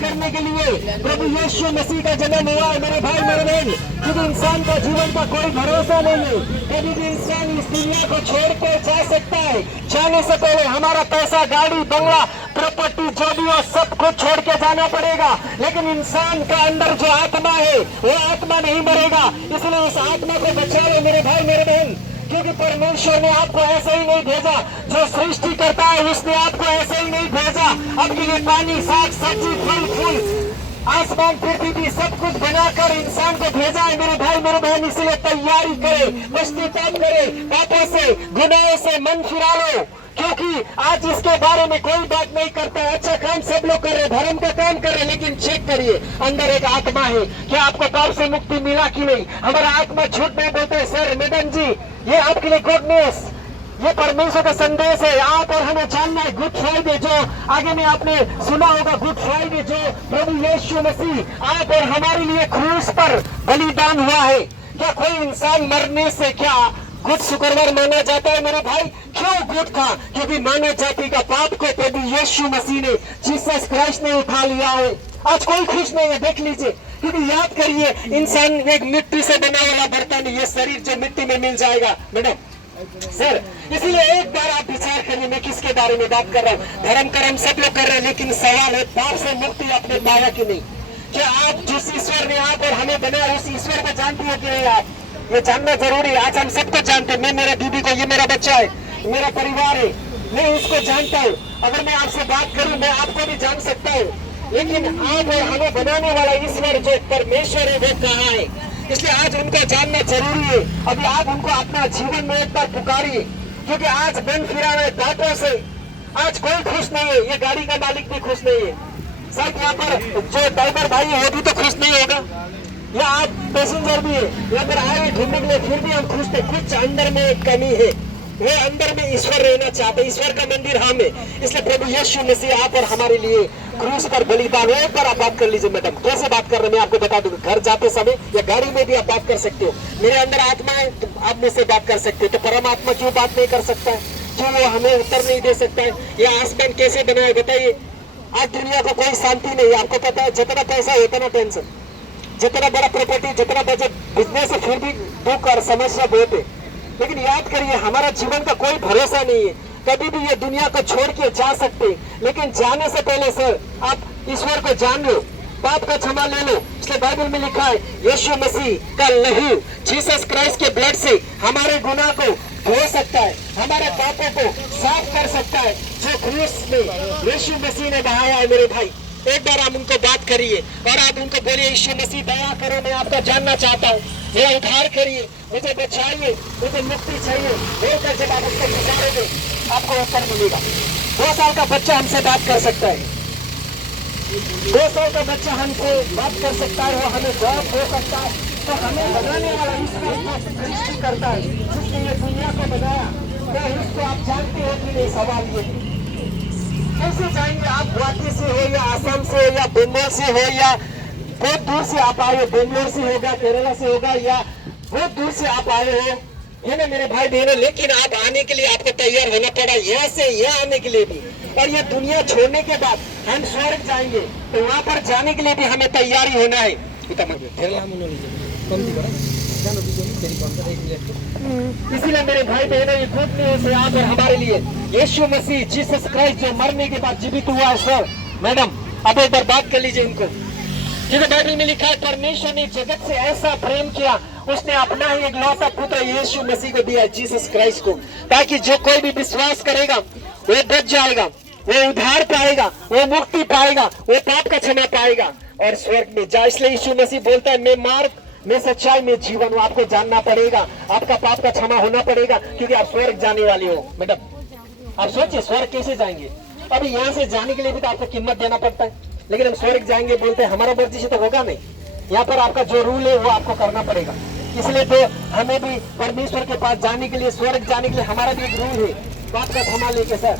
करने के लिए प्रभु यीशु मसीह का जन्म हुआ है मेरे भाई मेरे बहन। क्योंकि इंसान का जीवन का कोई भरोसा नहीं है, कभी भी इंसान इस दुनिया को छोड़ के जा सकता है। जाने से पहले हमारा पैसा, गाड़ी, बंगला, प्रॉपर्टी जो भी हो सब कुछ छोड़ के जाना पड़ेगा। लेकिन इंसान का अंदर जो आत्मा है वो आत्मा नहीं मरेगा। इसलिए इस आत्मा को बचा लो मेरे भाई मेरे बहन। क्योंकि परमेश्वर ने आपको ऐसे ही नहीं भेजा, जो सृष्टि करता है उसने आपको ऐसे ही नहीं भेजा आपके लिए पानी, साग सब्जी, फल फूल, आसमान, पृथ्वी सब कुछ बनाकर इंसान को भेजा है मेरे भाई मेरे बहन। इसलिए तैयारी करे, पश्चाताप करे, पापों से, गुनाहों से मन फिरा लो। क्योंकि आज इसके बारे में कोई बात नहीं करता। अच्छा काम सब लोग कर रहे, धर्म का काम कर रहे, लेकिन चेक करिए अंदर एक आत्मा है। क्या आपको पाप से मुक्ति मिला कि नहीं? हमारा आत्मा झूठ नहीं बोलते। सर मैडम जी, ये आपके लिए गुड न्यूज, ये परमेश्वर का संदेश है। आप और हमें जानना है गुड फ्राइडे, जो आगे में आपने सुना होगा, गुड फ्राइडे जो प्रभु यीशु मसीह आप और हमारे लिए क्रूस पर बलिदान हुआ है। क्या कोई इंसान मरने से क्या गुड शुक्रवार माना जाता है मेरे भाई? क्यों गुड था? क्योंकि मानव जाति का पाप को प्रभु यीशु मसीह ने, जीसस क्राइस्ट ने उठा लिया है। आज कोई खुश नहीं है, देख लीजिए। क्योंकि याद करिए, इंसान एक मिट्टी से बना हुआ बर्तन, ये शरीर जो मिट्टी में मिल जाएगा मैडम सर। इसलिए एक बार आप विचार करिए, मैं किसके बारे में बात कर रहा हूँ। धर्म कर्म सब लोग कर रहे हैं, लेकिन सवाल है पाप से मुक्ति आपने पाया कि नहीं? क्या आप जिस ईश्वर ने आप और हमें बनाया उस ईश्वर को जानते हो कि नहीं? आप ये जानना जरूरी है। आज हम सबको जानते हैं। मैं मेरा बीबी को, ये मेरा बच्चा है, मेरा परिवार है, मैं उसको जानता हूँ। अगर मैं आपसे बात करूँ, मैं आपको भी जान सकता हूँ। लेकिन आप और हमें बनाने वाला ईश्वर जो परमेश्वर है वो कहाँ है? इसलिए आज उनको जानना जरूरी है। अभी आप उनको अपना जीवन में एक बार पुकारिए। क्योंकि आज बन फिरा रहे बातों से आज कोई खुश नहीं है। ये गाड़ी का मालिक भी खुश नहीं है, सब यहाँ पर जो ड्राइवर भाई है वो भी तो खुश नहीं होगा, या आप पैसेंजर भी है यहाँ पर आए घूमने के लिए, फिर भी हम खुश थे। कुछ अंदर में एक कमी है, वो अंदर में ईश्वर रहना चाहते, ईश्वर का मंदिर हम है। इसलिए प्रभु यीशु मसीह आप और हमारे लिए क्रूस पर बलिदान है। एक बार आप बात कर लीजिए मैडम, कैसे बात कर रहे हैं मैं आपको बता दूंगा। घर जाते समय या गाड़ी में भी आप बात कर सकते हो। मेरे अंदर आत्मा है तो आप मुझसे बात कर सकते हो, तो परमात्मा क्यों बात नहीं कर सकता है? क्यों वो हमें उत्तर नहीं दे सकता है? या आसमान कैसे बनाए बताइए? आज दुनिया को कोई शांति नहीं है। आपको पता है, जितना पैसा है उतना टेंशन, जितना बड़ा प्रॉपर्टी, जितना बड़ा बिजनेस है, फिर भी दुख और समस्या बहुत है। लेकिन याद करिए, हमारा जीवन का कोई भरोसा नहीं है। कभी भी ये दुनिया को छोड़ के जा सकते, लेकिन जाने से पहले सर आप ईश्वर को जान लो, पाप का क्षमा ले लो। इसलिए बाइबल में लिखा है, यीशु मसीह का लहू, जीसस क्राइस्ट के ब्लड से हमारे गुनाह को धो सकता है, हमारे पापों को साफ कर सकता है, जो क्रूस में यीशु मसीह ने बहाया है मेरे भाई। एक बार आप उनको बात करिए और आप उनको बोलिए, यीशु मसीह दया करो, मैं आपका जानना चाहता हूँ, मेरा उद्धार करिए, मुझे बचाइए, मुझे मुक्ति चाहिए। बोलकर जब आप उसको पुकारोगे आपको उत्तर मिलेगा। 2 साल का बच्चा हमसे बात कर सकता है, 2 साल का बच्चा हमसे बात कर सकता है, वो हमें जवाब दे सकता है। तो हमें बनाने वाला ईश्वर सृष्टि करता है, जिसने ये दुनिया को बनाया, क्या इसको आप जानते हो कि नहीं? सवाल ये कैसे जाएंगे? आप गुवाहाटी से हो या आसाम से हो या बंगाल से हो या बहुत दूर से आप आए हो, बेंगलोर से होगा, केरला से होगा, या बहुत दूर से आप आए हो, है ना मेरे भाई बहनों। लेकिन आप आने के लिए आपको तैयार होना पड़ा, यहाँ से यहाँ आने के लिए भी। और ये दुनिया छोड़ने के बाद हम स्वर्ग जाएंगे, तो वहाँ पर जाने के लिए भी हमें तैयारी होना है। इसीलिए मेरे भाई बहनों, ये गुड न्यूज़ है आप और हमारे लिए। यीशु मसीह जीसस क्राइस्ट जो मरने के बाद जीवित हुआ है। सर मैडम अब एक बार बात कर लीजिए उनको। क्योंकि बाइबल में लिखा है, परमेश्वर ने जगत से ऐसा प्रेम किया, उसने अपना ही एक लौता पुत्र यीशु मसीह को दिया, जीसस क्राइस्ट को, ताकि जो कोई भी विश्वास करेगा वो बच जाएगा, वो उद्धार पाएगा, वो मुक्ति पाएगा, वो पाप का क्षमा पाएगा और स्वर्ग में जा। इसलिए यीशु मसीह बोलता है, मैं मार्ग, मैं सच्चाई, में जीवन हूँ। आपको जानना पड़ेगा, आपका पाप का क्षमा होना पड़ेगा, क्योंकि आप स्वर्ग जाने वाले हो। मैडम आप सोचिए स्वर्ग कैसे जाएंगे? अभी यहाँ से जाने के लिए भी तो आपको कीमत देना पड़ता है, लेकिन हम स्वर्ग जाएंगे बोलते हैं, हमारा मर्जी से तो होगा नहीं। यहाँ पर आपका जो रूल है वो आपको करना पड़ेगा। इसलिए तो हमें भी परमेश्वर के पास जाने के लिए, स्वर्ग जाने के लिए हमारा भी एक रूल है, बात का क्षमा लेके। सर